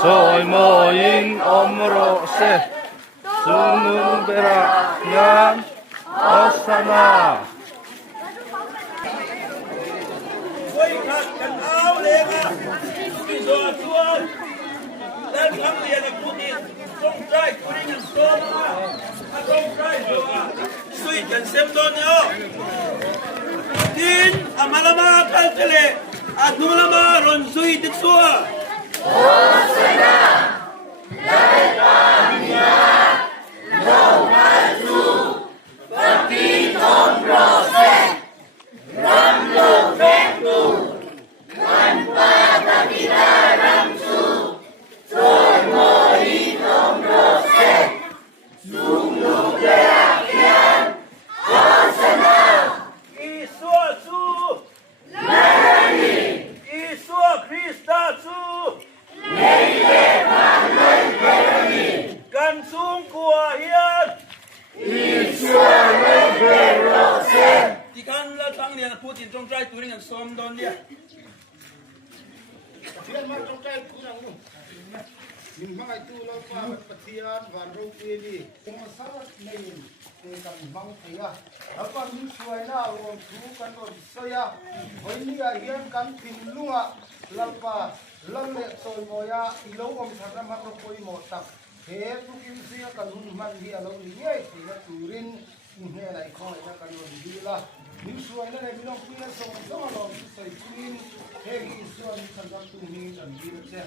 소모인 엄으로세 수능베라 호사나 ช่วยขัดกันเอาเลยค่ะที่ส่วนตัวและคำเรียนกูนี่ต้องใจกูนี่ยังโตมาต้องใจตัวช่วยกันเซมตัวเนาะทินอามาลามาคัลเทเลอาตุลามาร่อนช่วยติดสัวที่กันละทั้งเนี่ยพูดถึงตรงใจตัวนี้กันซ้อมตอนเนี่ย Thiên mắt trong tay cũng là luôn. Mình mang ai tu lo qua bát thiên van râu kia đi. Trong mà sao này mình cầm mang thấy à? Ở con những suy na luôn chú con còn soi à. Với như à hiền căn tìm luôn à. Lâm pa lâm lệ soi ngồi à. Lâu ông thằng nam mắt râu một tập. Thế tu kim si cần hùng man hi à lâu nhảy thì nó turin nghe này coi nó cần luôn đi là. Những suy na này mình không biết xong xong là lòng soi turin. Hey, Israel, you can come to me and give it to